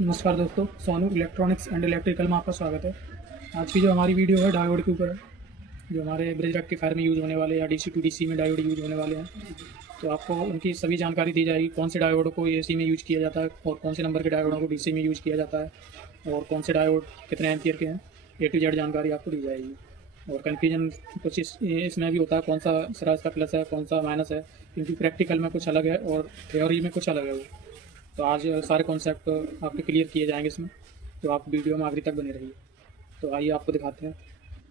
नमस्कार दोस्तों, Sonu electronics and electrical में आपका स्वागत है। आज की जो हमारी वीडियो है डायोड के ऊपर है, जो हमारे ब्रिज रेक्टिफायर में यूज़ होने वाले या डीसी टू डीसी में डायोड यूज़ होने वाले हैं। तो आपको उनकी सभी जानकारी दी जाएगी, कौन से डायोड को एसी में यूज़ किया जाता है और कौन से नंबर के डायोडों को डीसी में यूज़ किया जाता है और कौन से डायोड कितने एम्पियर के हैं। ए टू जेड जानकारी आपको दी जाएगी। और कन्फ्यूजन कुछ इसमें भी होता है, कौन सा सिरा इसका प्लस है, कौन सा माइनस है, क्योंकि प्रैक्टिकल में कुछ अलग है और थ्योरी में कुछ अलग है वो। तो आज सारे कॉन्सेप्ट आपके क्लियर किए जाएंगे इसमें, तो आप वीडियो में आखिरी तक बने रहिए। तो आइए आपको दिखाते हैं।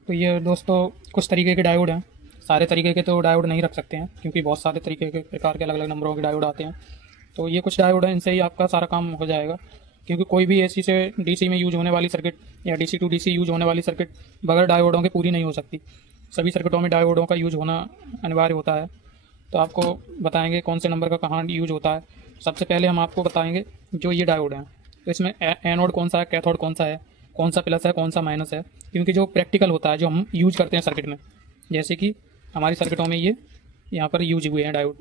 तो ये दोस्तों कुछ तरीके के डायोड हैं। सारे तरीके के तो डायोड नहीं रख सकते हैं, क्योंकि बहुत सारे तरीके के प्रकार के अलग अलग नंबरों के डायोड आते हैं। तो ये कुछ डायोड हैं, इनसे ही आपका सारा काम हो जाएगा। क्योंकि कोई भी एसी से डीसी में यूज होने वाली सर्किट या डीसी टू डीसी यूज होने वाली सर्किट बगैर डायोडों के पूरी नहीं हो सकती। सभी सर्किटों में डायोडों का यूज होना अनिवार्य होता है। तो आपको बताएंगे कौन से नंबर का कहाँ यूज होता है। सबसे पहले हम आपको बताएंगे जो ये डायोड हैं, तो इसमें एनोड कौन सा है, कैथोड कौन सा है, कौन सा प्लस है, कौन सा माइनस है। क्योंकि जो प्रैक्टिकल होता है, जो हम यूज करते हैं सर्किट में, जैसे कि हमारी सर्किटों में ये यहाँ पर यूज हुए हैं डायोड,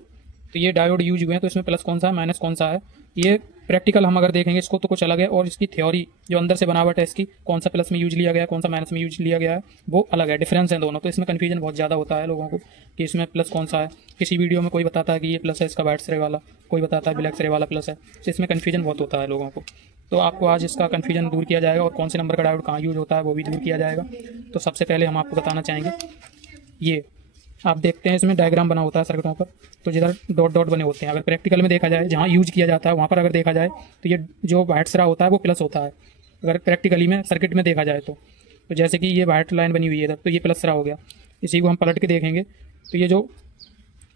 तो ये डायोड यूज हुए हैं, तो इसमें प्लस कौन सा है, माइनस कौन सा है, ये प्रैक्टिकल हम अगर देखेंगे इसको तो कुछ अलग है। और इसकी थ्योरी जो अंदर से बनावट है इसकी, कौन सा प्लस में यूज लिया गया है, कौन सा माइनस में यूज लिया गया है, वो अलग है, डिफरेंस है दोनों। तो इसमें कन्फ्यूजन बहुत ज़्यादा होता है लोगों को कि इसमें प्लस कौन सा है। किसी वीडियो में कोई बताता है कि ये प्लस है इसका वाइट सिरे वाला, कोई बताता है ब्लैक सिरे वाला प्लस है। तो इसमें कन्फ्यूजन बहुत होता है लोगों को। तो आपको आज इसका कन्फ्यूजन दूर किया जाएगा और कौन से नंबर का डायोड कहाँ यूज होता है वो भी दूर किया जाएगा। तो सबसे पहले हम आपको बताना चाहेंगे, ये आप देखते हैं इसमें डायग्राम बना होता है सर्किटों पर, तो जिधर डॉट डॉट बने होते हैं, अगर प्रैक्टिकल में देखा जाए जहाँ यूज किया जाता है वहाँ पर अगर देखा जाए तो ये जो वाइट सिरा होता है वो प्लस होता है। अगर प्रैक्टिकली में सर्किट में देखा जाए तो जैसे कि ये वाइट लाइन बनी हुई है इधर, तो ये प्लस सिरा हो गया। इसी को हम पलट के देखेंगे तो ये जो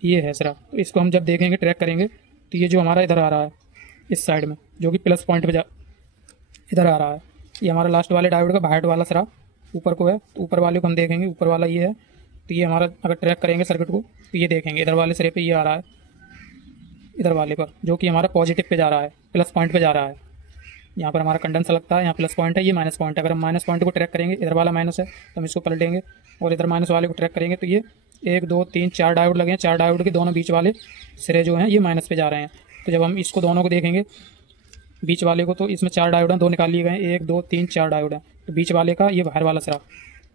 ये है सिरा, तो इसको हम जब देखेंगे ट्रैक करेंगे तो ये जो हमारा इधर आ रहा है इस साइड में, जो कि प्लस पॉइंट पे इधर आ रहा है, ये हमारा लास्ट वाले डायोड का वाइट वाला सिरा ऊपर को है। तो ऊपर वाले को हम देखेंगे, ऊपर वाला ये है, तो ये हमारा अगर ट्रैक करेंगे सर्किट को तो ये देखेंगे इधर वाले सिरे पे ये आ रहा है, इधर वाले पर, जो कि हमारा पॉजिटिव पे जा रहा है, प्लस पॉइंट पे जा रहा है। यहाँ पर हमारा कंडेंसर लगता है, यहाँ प्लस पॉइंट है, ये माइनस पॉइंट है। अगर हम माइनस पॉइंट को ट्रैक करेंगे, इधर वाला माइनस है तो हम इसको पलटेंगे और इधर माइनस वाले को ट्रैक करेंगे तो ये 1 2 3 4 डायोड लगे हैं। 4 डायोड के दोनों बीच वाले सिरे जो हैं ये माइनस पे जा रहे हैं। तो जब हम इसको दोनों को देखेंगे बीच वाले को, तो इसमें 4 डायोड हैं, 2 निकाल लिए गए हैं, 1 2 3 4 डायोड हैं। तो बीच वाले का ये बाहर वाला सिरा,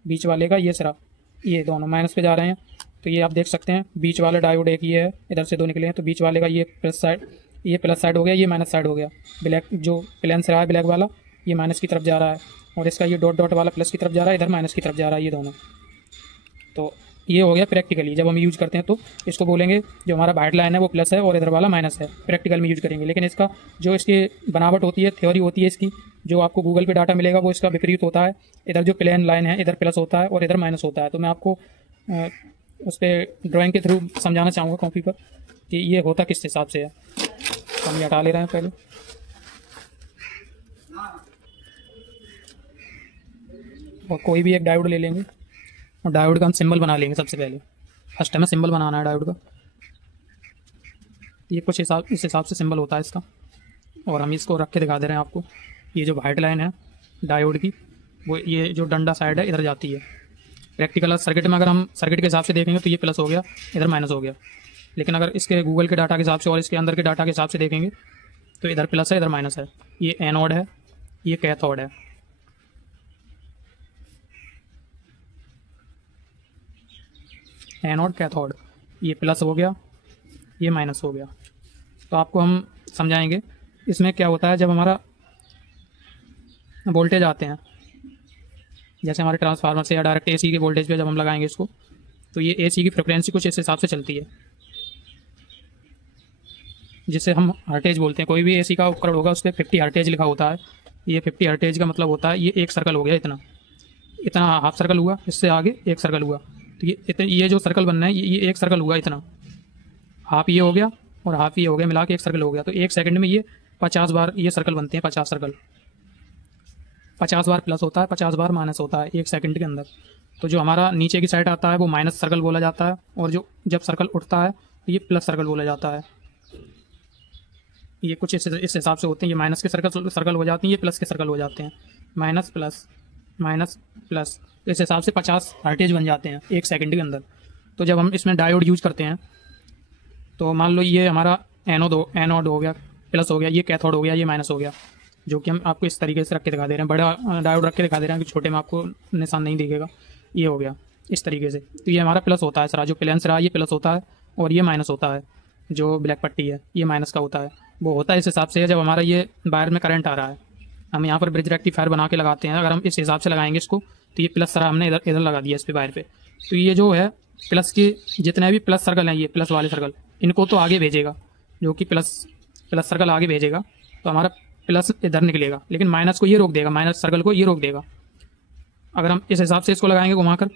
बीच वाले का ये सिरा, ये दोनों माइनस पे जा रहे हैं। तो ये आप देख सकते हैं बीच वाला डायोड एक ये है, इधर से 2 निकले हैं, तो बीच वाले का ये प्लस साइड, ये प्लस साइड हो गया, ये माइनस साइड हो गया। ब्लैक जो प्लेन सिरा है ब्लैक वाला, ये माइनस की तरफ जा रहा है और इसका ये डॉट डॉट वाला प्लस की तरफ जा रहा है, इधर माइनस की तरफ जा रहा है, ये दोनों। तो ये हो गया प्रैक्टिकली। जब हम यूज़ करते हैं तो इसको बोलेंगे जो हमारा वाइट लाइन है वो प्लस है और इधर वाला माइनस है, प्रैक्टिकल में यूज करेंगे। लेकिन इसका जो इसकी बनावट होती है, थ्योरी होती है इसकी, जो आपको गूगल पे डाटा मिलेगा वो इसका विपरीत होता है। इधर जो प्लेन लाइन है इधर प्लस होता है और इधर माइनस होता है। तो मैं आपको उस पर ड्राइंग के थ्रू समझाना चाहूँगा कॉपी पर कि ये होता किस हिसाब से है। तो हम ये हटा ले रहे हैं पहले। और कोई भी एक डायोड ले लेंगे और डायोड का हम सिंबल बना लेंगे। सबसे पहले फर्स्ट हमें सिंबल बनाना है डायोड का। ये कुछ इस हिसाब से सिंबल होता है इसका, और हम इसको रख के दिखा दे रहे हैं आपको। ये जो वाइट लाइन है डायोड की, वो ये जो डंडा साइड है इधर जाती है। प्रैक्टिकल सर्किट में अगर हम सर्किट के हिसाब से देखेंगे तो ये प्लस हो गया, इधर माइनस हो गया। लेकिन अगर इसके गूगल के डाटा के हिसाब से और इसके अंदर के डाटा के हिसाब से देखेंगे तो इधर प्लस है, इधर माइनस है। ये एनोड है, ये कैथोड है। एनोड कैथोड, ये प्लस हो गया, ये माइनस हो गया। तो आपको हम समझाएंगे इसमें क्या होता है। जब हमारा वोल्टेज आते हैं, जैसे हमारे ट्रांसफार्मर से या डायरेक्ट एसी के वोल्टेज पे जब हम लगाएंगे इसको, तो ये एसी की फ्रिक्वेंसी कुछ इस हिसाब से चलती है, जिसे हम हर्टेज बोलते हैं। कोई भी एसी का उपकरण होगा उस पर 50 हर्टेज लिखा होता है। ये 50 हर्टेज का मतलब होता है ये एक सर्कल हो गया, इतना हाफ सर्कल हुआ, इससे आगे एक सर्कल हुआ। तो ये जो सर्कल बनना है ये एक सर्कल हुआ, इतना हाफ ये हो गया और हाफ ये हो गया, मिला के एक सर्कल हो गया। तो 1 सेकंड में ये 50 बार ये सर्कल बनते हैं, 50 सर्कल। 50 बार प्लस होता है, 50 बार माइनस होता है 1 सेकंड के अंदर। तो जो हमारा नीचे की साइड आता है वो माइनस सर्कल बोला जाता है, और जो जब सर्कल उठता है तो ये प्लस सर्कल बोला जाता है। ये कुछ इस हिसाब से होते हैं। ये माइनस के सर्कल हो जाती हैं, ये प्लस के सर्कल हो जाते हैं। माइनस प्लस माइनस प्लस, इस हिसाब से 50 हर्टेज बन जाते हैं 1 सेकंड के अंदर। तो जब हम इसमें डायोड यूज करते हैं तो मान लो ये हमारा एनोड हो गया, प्लस हो गया, ये कैथोड हो गया, ये माइनस हो गया। जो कि हम आपको इस तरीके से रख के दिखा दे रहे हैं। बड़ा डायोड रख के दिखा दे रहे हैं कि छोटे में आपको निशान नहीं दिखेगा। ये हो गया इस तरीके से। तो ये हमारा प्लस होता है सिरा, जो प्लेन सिरा ये प्लस होता है और ये माइनस होता है। जो ब्लैक पट्टी है ये माइनस का होता है। वो होता है इस हिसाब से है जब हमारा ये वायर में करंट आ रहा है, हम यहाँ पर ब्रिज रेक्टिफायर बना के लगाते हैं। अगर हम इस हिसाब से लगाएंगे इसको, तो ये प्लस सिरा हमने इधर लगा दिया इस पे वायर पे। तो ये जो है प्लस के जितने भी प्लस सर्कल हैं, ये प्लस वाले सर्कल, इनको तो आगे भेजेगा, जो कि प्लस सर्कल आगे भेजेगा तो हमारा प्लस इधर निकलेगा, लेकिन माइनस को ये रोक देगा, माइनस सर्कल को ये रोक देगा। अगर हम इस हिसाब से इसको लगाएंगे घुमाकर,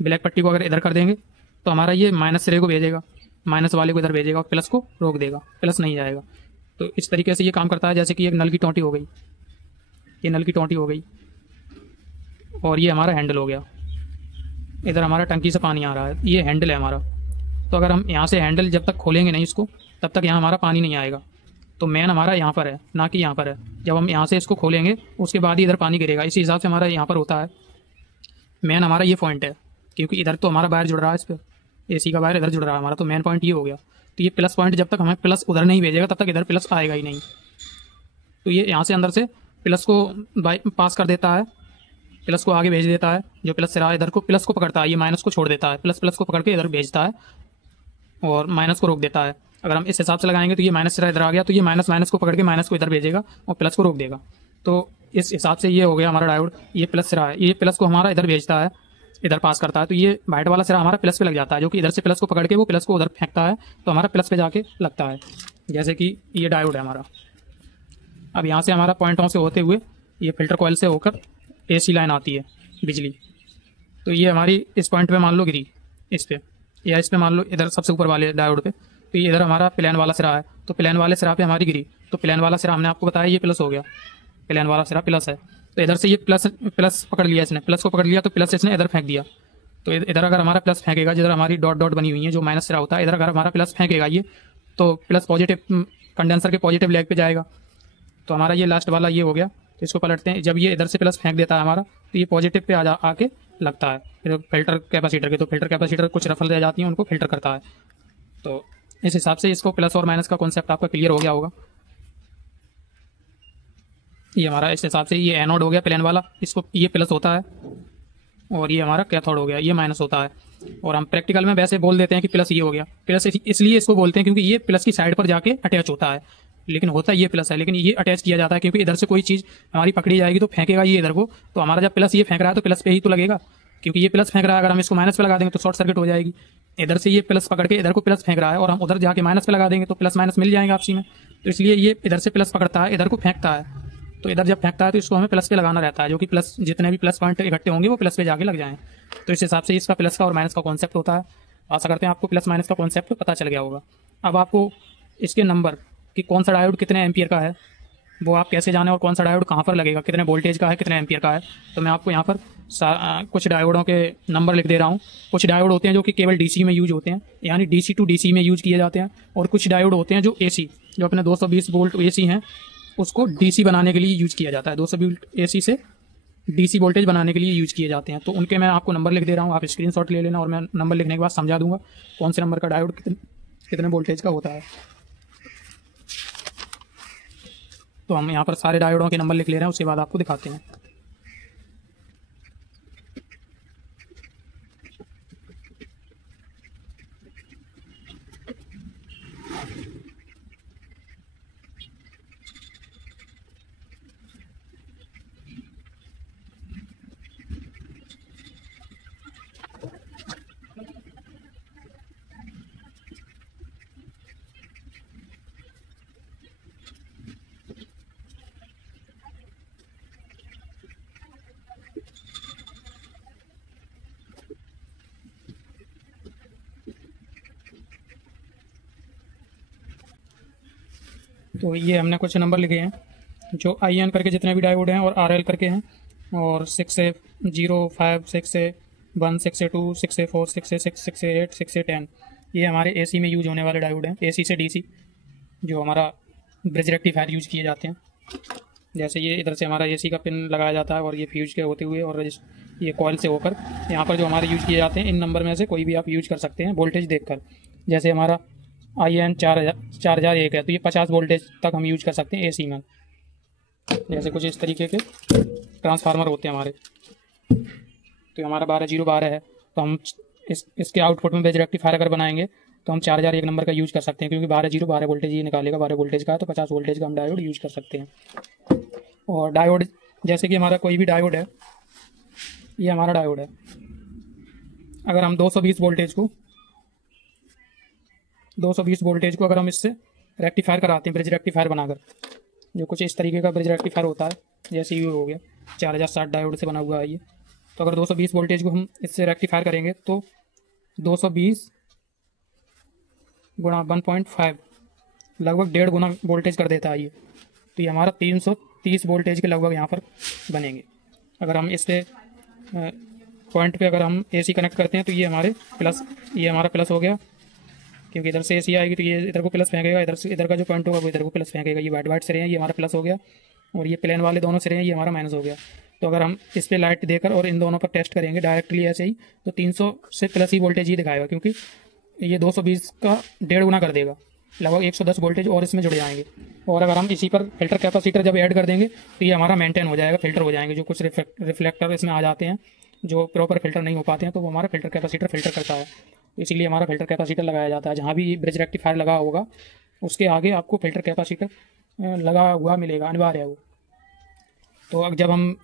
ब्लैक पट्टी को अगर इधर कर देंगे तो हमारा ये माइनस सिरे को भेजेगा, माइनस वाले को इधर भेजेगा और प्लस को रोक देगा, प्लस नहीं जाएगा। तो इस तरीके से ये काम करता है। जैसे कि एक नल की टोंटी हो गई, ये नल की टोंटी हो गई और ये हमारा हैंडल हो गया। इधर हमारा टंकी से पानी आ रहा है, ये हैंडल है हमारा। तो अगर हम यहाँ से हैंडल जब तक खोलेंगे नहीं इसको, तब तक यहाँ हमारा पानी नहीं आएगा। तो मेन हमारा यहाँ पर है, ना कि यहाँ पर है। जब हम यहाँ से इसको खोलेंगे उसके बाद ही इधर पानी गिरेगा। इसी हिसाब से हमारा यहाँ पर होता है। मेन हमारा ये पॉइंट है, क्योंकि इधर तो हमारा वायर जुड़ रहा है, इस पर AC का वायर इधर जुड़ रहा है हमारा, तो मेन पॉइंट ये हो गया। तो ये प्लस पॉइंट जब तक हमें प्लस उधर नहीं भेजेगा तब तक इधर प्लस आएगा ही नहीं। तो ये यहाँ से अंदर से प्लस को पास कर देता है, प्लस को आगे भेज देता है। जो प्लस सिरा इधर को प्लस को पकड़ता है, ये माइनस को छोड़ देता है, प्लस को पकड़ के इधर भेजता है और माइनस को रोक देता है। अगर हम इस हिसाब से लगाएंगे तो ये माइनस सिरा इधर आ गया, तो ये माइनस को पकड़ के माइनस को इधर भेजेगा और प्लस को रोक देगा। तो इस हिसाब से ये हो गया हमारा डायोड। ये प्लस सिरा है, ये प्लस को हमारा इधर भेजता है, इधर पास करता है। तो ये वाइट वाला सिरा हमारा प्लस पे लग जाता है, जो कि इधर से प्लस को पकड़ के वो प्लस को उधर फेंकता है, तो हमारा प्लस पे जाके लगता है। जैसे कि ये डायोड है हमारा। अब यहाँ से हमारा पॉइंटों से होते हुए ये फिल्टर कॉइल से होकर AC लाइन आती है बिजली। तो ये हमारी इस पॉइंट पे मान लो गिरी, इस पे या इस पे मान लो इधर सबसे ऊपर वाले डायोड पे। तो ये इधर हमारा प्लेन वाला सिरा है, तो प्लेन वाले सिरा पे हमारी गिरी। तो प्लेन वाला सिरा हमने आपको बताया ये प्लस हो गया, प्लेन वाला सिरा प्लस है। तो इधर से ये प्लस पकड़ लिया इसने, प्लस को पकड़ लिया तो प्लस इसने इधर फेंक दिया। तो इधर अगर हमारा प्लस फेंकेगा, जिधर हमारी डॉट डॉट बनी हुई है जो माइनस सिरा होता है, इधर अगर हमारा प्लस फेंकेगा ये, तो प्लस पॉजिटिव कंडेंसर के पॉजिटिव लेग पे जाएगा। तो हमारा ये लास्ट वाला ये हो गया। तो इसको पलटते हैं, जब ये इधर से प्लस फेंक देता है हमारा, तो ये पॉजिटिव पे आके लगता है फिर फिल्टर कैपेसिटर के। तो फिल्टर कैपेसिटर कुछ रफल रह जाती है, उनको फिल्टर करता है। तो इस हिसाब से इसको प्लस और माइनस का कॉन्सेप्ट आपका क्लियर हो गया होगा। ये हमारा इस हिसाब से ये एनोड हो गया प्लेन वाला, इसको ये प्लस होता है, और ये हमारा कैथोड हो गया, ये माइनस होता है। और हम प्रैक्टिकल में वैसे बोल देते हैं कि प्लस ये हो गया। प्लस इसलिए इसको बोलते हैं क्योंकि ये प्लस की साइड पर जाके अटैच होता है, लेकिन होता ये प्लस है, लेकिन ये अटैच किया जाता है क्योंकि इधर से कोई चीज़ हमारी पकड़ी जाएगी तो फेंकेगा ये इधर को। तो हमारा जब प्लस ये फेंक रहा है तो प्लस पे ही तो लगेगा, क्योंकि ये प्लस फेंक रहा है। अगर हम इसको माइनस पे लगा देंगे तो शॉर्ट सर्किट हो जाएगी। इधर से ये प्लस पकड़ के इधर को प्लस फेंक रहा है और हम उधर जाके माइनस पे लगा देंगे तो प्लस माइनस मिल जाएंगे आपसी में। तो इसलिए ये इधर से प्लस पकड़ता है, इधर को फेंकता है। तो इधर जब फेंकता है तो इसको हमें प्लस पे लगाना रहता है, जो कि प्लस जितने भी प्लस पॉइंट इकट्ठे होंगे वो प्लस पे जाके लग जाएं। तो इस हिसाब से इसका प्लस का और माइनस का कॉन्सेप्ट होता है। आशा करते हैं आपको प्लस माइनस का कॉन्सेप्ट पता चल गया होगा। अब आपको इसके नंबर कि कौन सा डायोड कितने एम्पियर का है वो आप कैसे जाने, और कौन सा डायोड कहाँ पर लगेगा, कितने वोल्टेज का है, कितने एम्पियर का है, तो मैं आपको यहाँ पर कुछ डायोडों के नंबर लिख दे रहा हूँ। कुछ डायोड होते हैं जो कि केवल DC में यूज होते हैं, यानी DC to DC में यूज किए जाते हैं। और कुछ डायोड होते हैं जो AC, जो अपने 220 वोल्ट AC हैं, उसको DC बनाने के लिए यूज किया जाता है। 220 वोल्ट AC से DC वोल्टेज बनाने के लिए यूज किए जाते हैं। तो उनके मैं आपको नंबर लिख दे रहा हूँ, आप स्क्रीनशॉट ले लेना और मैं नंबर लिखने के बाद समझा दूंगा कौन से नंबर का डायोड कितने वोल्टेज का होता है। तो हम यहाँ पर सारे डायोडों के नंबर लिख ले रहे हैं, उसके बाद आपको दिखाते हैं। तो ये हमने कुछ नंबर लिखे हैं जो IN करके जितने भी डायोड हैं और RL करके हैं, और 6A0, 5, 6A1, 6A2, 6A4, 6A6, 6A8, 6A10 ये हमारे AC में यूज होने वाले डायोड हैं। AC से DC जो हमारा ब्रिज रेक्टिफायर यूज किए जाते हैं। जैसे ये इधर से हमारा AC का पिन लगाया जाता है और ये फ्यूज के होते हुए और ये कॉइल से होकर यहाँ पर जो हमारे यूज किए जाते हैं, इन नंबर में से कोई भी आप यूज कर सकते हैं वोल्टेज देखकर। जैसे हमारा IN 4001 है तो ये 50 वोल्टेज तक हम यूज कर सकते हैं AC में। जैसे कुछ इस तरीके के ट्रांसफार्मर होते हैं हमारे। तो हमारा 12-0-12 है, तो हम इसके आउटपुट में ब्रिज रेक्टिफायर अगर बनाएंगे तो हम 4001 नंबर का यूज कर सकते हैं, क्योंकि 12-0-12 वोल्टेज ये निकालेगा, 12 वोल्टेज का, तो 50 वोल्टेज का हम डायोड यूज कर सकते हैं। और डायोड जैसे कि हमारा कोई भी डायोड है, ये हमारा डायोड है, अगर हम 220 वोल्टेज को अगर हम इससे रेक्टिफायर कराते हैं ब्रिज रेक्टिफायर बनाकर, जो कुछ इस तरीके का ब्रिज रेक्टिफायर होता है, जैसे ये हो गया 4060 डायोड से बना हुआ है ये। तो अगर 220 वोल्टेज को हम इससे रेक्टिफायर करेंगे तो 220 गुणा 1.5 लगभग 1.5 गुना वोल्टेज कर देता है ये। तो ये हमारा 330 वोल्टेज के लगभग यहाँ पर बनेंगे। अगर हम इससे पॉइंट पे अगर हम एसी कनेक्ट करते हैं तो ये हमारा प्लस हो गया, क्योंकि इधर से एसी आएगी तो ये इधर को प्लस फेंकेगा, इधर का जो पॉइंट होगा वो इधर को प्लस फेंकेगा। ये वाइट सिरे हैं, ये हमारा प्लस हो गया, और ये प्लेन वाले दोनों सिरे हैं, ये हमारा माइनस हो गया। तो अगर हम इस पर लाइट देकर और इन दोनों पर टेस्ट करेंगे डायरेक्टली ऐसे ही, तो 300 से प्लस ही वोल्टेज ही दिखाएगा, क्योंकि ये 220 का 1.5 गुना कर देगा, लगभग 110 वोल्टेज और इसमें जुड़ जाएंगे। और अगर हम इसी पर फिल्टर कैपेसिटर जब ऐड कर देंगे तो ये हमारा मेंटेन हो जाएगा, फिल्टर हो जाएंगे। जो कुछ रिफ्लेक्टर इसमें आ जाते हैं जो प्रॉपर फिल्टर नहीं हो पाते हैं, तो वो हमारा फिल्टर कैपेसिटर फिल्टर करता है। इसीलिए हमारा फिल्टर कैपेसिटर लगाया जाता है। जहाँ भी ब्रिज रेक्टिफायर लगा होगा उसके आगे आपको फिल्टर कैपेसिटर लगा हुआ मिलेगा, अनिवार्य है वो। तो अब जब हम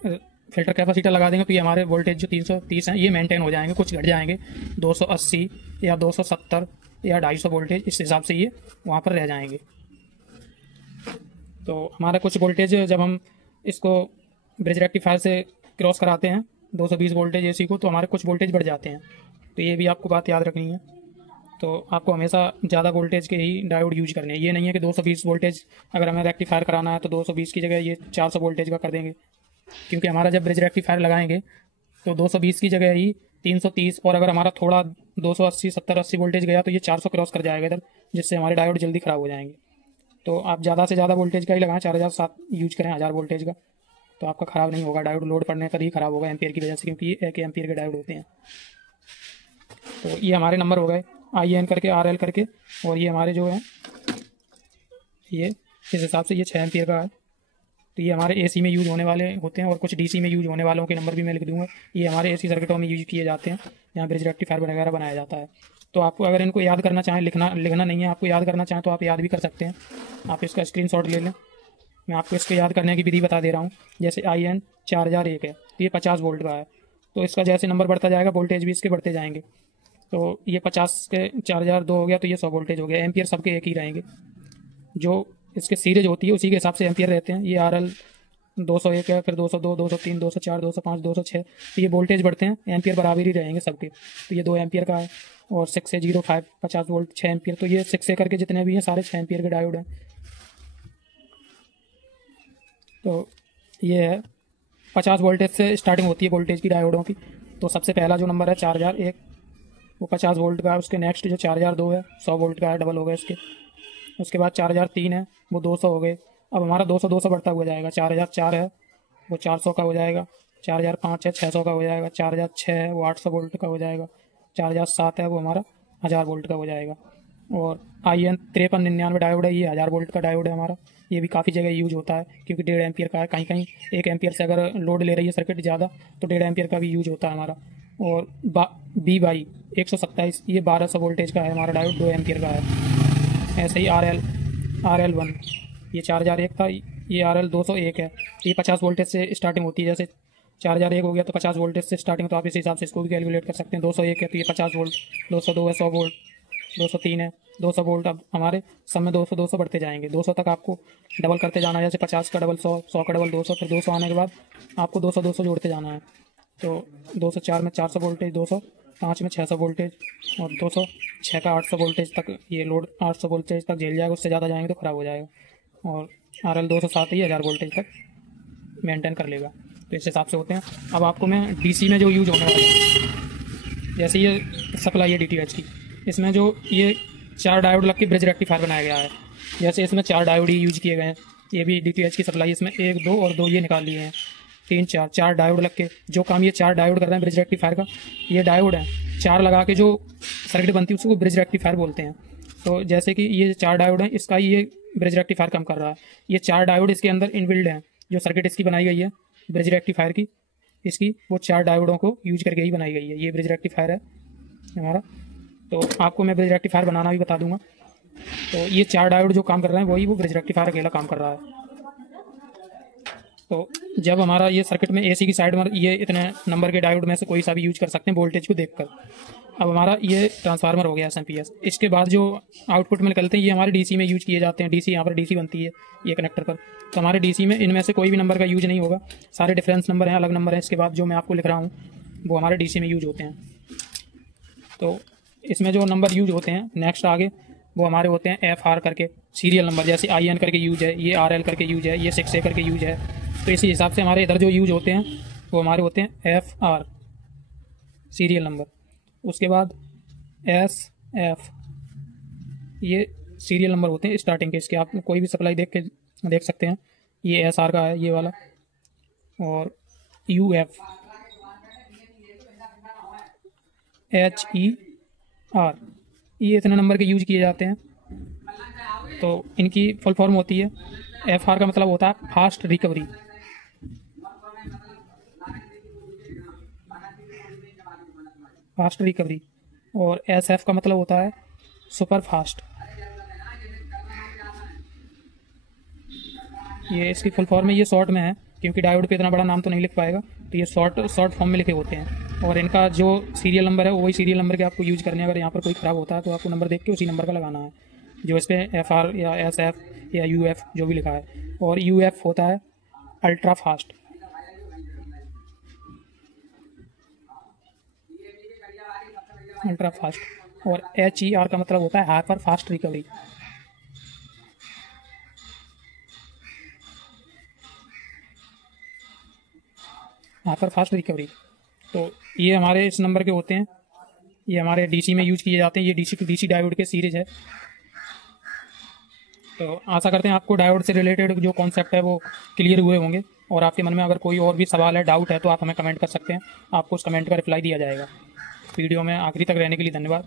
फिल्टर कैपेसिटर लगा देंगे तो ये हमारे वोल्टेज जो 330 हैं ये मेंटेन हो जाएंगे, कुछ घट जाएंगे 280 या 270 या 250 वोल्टेज, इस हिसाब से ये वहाँ पर रह जाएंगे। तो हमारा कुछ वोल्टेज जब हम इसको ब्रिज रेक्टिफायर से क्रॉस कराते हैं 220 वोल्टेज एसी को, तो हमारे कुछ वोल्टेज बढ़ जाते हैं। तो ये भी आपको बात याद रखनी है। तो आपको हमेशा ज़्यादा वोल्टेज के ही डायोड यूज करने हैं। ये नहीं है कि 220 वोल्टेज अगर हमें रेक्टिफायर कराना है तो 220 की जगह ये 400 वोल्टेज का कर देंगे, क्योंकि हमारा जब ब्रिज रेक्टिफायर लगाएंगे तो 220 की जगह ही 330, और अगर हमारा थोड़ा 280 70-80 वोल्टेज गया तो ये 400 क्रॉस कर जाएगा इधर, जिससे हमारे डायोड जल्दी ख़राब हो जाएंगे। तो आप ज़्यादा से ज़्यादा वोल्टेज का ही लगाएं, 4007 यूज करें 1000 वोल्टेज का, तो आपका ख़राब नहीं होगा। डायोड लोड पड़ने पर ही ख़राब होगा एम्पियर की वजह से, क्योंकि ये 1 एम्पियर के डायोड होते हैं। तो ये हमारे नंबर हो गए IN करके RL करके, और ये हमारे जो है ये इस हिसाब से ये 6 एम्पियर का है। तो ये हमारे AC में यूज होने वाले होते हैं, और कुछ DC में यूज होने वालों के नंबर भी मैं लिख दूंगा। ये हमारे AC सर्किटों में यूज किए जाते हैं, यहाँ ब्रिज रेक्टिफायर वगैरह बनाया जाता है। तो आपको अगर इनको याद करना चाहें, लिखना नहीं है, आपको याद करना चाहें तो आप याद भी कर सकते हैं। आप इसका स्क्रीनशॉट ले लें, मैं आपको इसको याद करने की विधि बता दे रहा हूँ। जैसे IN 4001 है तो ये 50 वोल्ट का है, तो इसका जैसे नंबर बढ़ता जाएगा वोल्टेज भी इसके बढ़ते जाएंगे। तो ये 50 के 4002 हो गया, तो ये 100 वोल्टेज हो गया। एम्पियर सबके एक ही रहेंगे, जो इसके सीरीज होती है उसी के हिसाब से एम्पियर रहते हैं। ये RL 201 है, फिर 202, 203, 204, 205, 206, तो ये वोल्टेज बढ़ते हैं, एम्पियर बराबर ही रहेंगे सबके। तो ये 2 एम्पियर का है, और 6 से 05 50 वोल्ट 6 एम्पियर। तो ये 6 से करके जितने भी हैं सारे 6 एम्पियर के डायोड हैं। तो ये है 50 वोल्टेज से स्टार्टिंग होती है वोल्टेज की डायोडों की। तो सबसे पहला जो नंबर है 4001 वो 50 वोल्ट का है। उसके नेक्स्ट जो 4002 है 100 वोल्ट का है, डबल हो गया इसके। उसके बाद 4003 है वो 200 हो गए। अब हमारा 200 बढ़ता हुआ जाएगा। 4004 है वो 400 का हो जाएगा। 4005 है 600 का हो जाएगा। 4006 है वो 800 वोल्ट का हो जाएगा। 4007 है वो हमारा 1000 वोल्ट का हो जाएगा। और IN 5399 डायोड है, ये 1000 वोल्ट का डायोड है हमारा। ये भी काफ़ी जगह यूज होता है, क्योंकि 1.5 एम्पियर का है। कहीं कहीं 1 एम्पियर से अगर लोड ले रही है सर्किट ज़्यादा तो 1.5 एम्पियर का भी यूज होता है हमारा। और B/127 ये 1200 वोल्टेज का है हमारा डायोड, 2 एम्पियर का है। ऐसे ही RL1 ये 4001 था, ये RL 201 है। ये 50 वोल्टेज से स्टार्टिंग होती है। जैसे 4001 हो गया तो 50 वोल्टेज से स्टार्टिंग, तो आप इस हिसाब से इसको भी कैलकुलेट कर सकते हैं। 201 है तो ये 50 वोल्ट, 202 है 100 वोल्ट, 203 है 200 वोल्ट। अब हमारे सब में 200 बढ़ते जाएंगे। 200 तक आपको डबल करते जाना है। जैसे 50 का डबल 100, 100 का डबल 200, फिर 200 आने के बाद आपको 200 जोड़ते जाना है। तो 204 में 400 वोल्टेज, 205 में 600 वोल्टेज, और 206 का 800 वोल्टेज तक ये लोड 800 वोल्टेज तक झेल जाएगा। उससे ज़्यादा जाएंगे तो ख़राब हो जाएगा। और RL 207 ही 1000 वोल्टेज तक मेंटेन कर लेगा। तो इस हिसाब से होते हैं। अब आपको मैं DC में जो यूज होने वाला है, जैसे ये सप्लाई है DTH की, इसमें जो ये 4 डायोड लग के ब्रिज रेक्टिफायर बनाया गया है। जैसे इसमें 4 डायोड ही यूज किए गए हैं। ये भी DTH की सप्लाई, इसमें 1, 2 और 2 ये निकाल लिए हैं। 3, 4 डायोड लग के जो काम ये 4 डायोड कर रहे हैं ब्रिज रेक्टिफायर का, ये डायोड है 4 लगा के जो सर्किट बनती है उसको ब्रिज रेक्टिफायर बोलते हैं। तो जैसे कि ये 4 डायोड हैं, इसका ये ब्रिज रेक्टिफायर काम कर रहा है। ये 4 डायोड इसके अंदर इनबिल्ड हैं, जो सर्किट इसकी बनाई गई है ब्रिज रेक्टिफायर की, इसकी वो 4 डायोडों को यूज करके ही बनाई गई है। ये ब्रिज रेक्टिफायर है हमारा। तो आपको मैं ब्रिज रेक्टिफायर बनाना भी बता दूंगा। तो ये 4 डायोड जो काम कर रहे हैं वही वो ब्रिज रेक्टिफायर अकेला काम कर रहा है। तो जब हमारा ये सर्किट में एसी की साइड में ये इतने नंबर के डायोड में से कोई सा भी यूज कर सकते हैं वोल्टेज को देखकर। अब हमारा ये ट्रांसफार्मर हो गया एसएमपीएस। इसके बाद जो आउटपुट में निकलते हैं ये हमारे डीसी में यूज किए जाते हैं। डीसी यहाँ पर डीसी बनती है ये कनेक्टर पर। तो हमारे डीसी में इनमें से कोई भी नंबर का यूज नहीं होगा, सारे डिफरेंस नंबर हैं, अलग नंबर हैं। इसके बाद जो मैं आपको लिख रहा हूँ वो हमारे डीसी में यूज होते हैं। तो इसमें जो नंबर यूज होते हैं नेक्स्ट आगे वो हमारे होते हैं FR करके सीरियल नंबर, जैसे IN करके यूज है, ये RL करके यूज है, ये 6A करके यूज है। तो इसी हिसाब से हमारे इधर जो यूज होते हैं वो हमारे होते हैं FR सीरियल नंबर। उसके बाद SF ये सीरियल नंबर होते हैं स्टार्टिंग के। इसके आप कोई भी सप्लाई देख सकते हैं। ये SR का है ये वाला। और UF HER ये इतने नंबर के यूज किए जाते हैं। तो इनकी फुल फॉर्म होती है, FR का मतलब होता है फास्ट रिकवरी, फास्ट रिकवरी। और SF का मतलब होता है सुपर फास्ट। ये इसकी फुल फॉर्म है, ये शॉर्ट में है क्योंकि डायोड पे इतना बड़ा नाम तो नहीं लिख पाएगा, तो ये शॉर्ट फॉर्म में लिखे होते हैं। और इनका जो सीरियल नंबर है वही सीरियल नंबर के आपको यूज करने हैं। अगर यहाँ पर कोई ख़राब होता है तो आपको नंबर देख के उसी नंबर का लगाना है जो इस पर FR या SF या UF जो भी लिखा है। और UF होता है अल्ट्रा फास्ट। Ultra fast. और HER का मतलब होता है hyper fast recovery. Hyper fast recovery. तो ये हमारे इस नंबर के होते हैं, ये हमारे डीसी में यूज किए जाते हैं। ये डीसी टू डीसी डायोड के सीरीज है। तो आशा करते हैं आपको डायोड से रिलेटेड जो कॉन्सेप्ट है वो क्लियर हुए होंगे। और आपके मन में अगर कोई और भी सवाल है, डाउट है, तो आप हमें कमेंट कर सकते हैं। आपको उस कमेंट का रिप्लाई दिया जाएगा। वीडियो में आखिरी तक रहने के लिए धन्यवाद।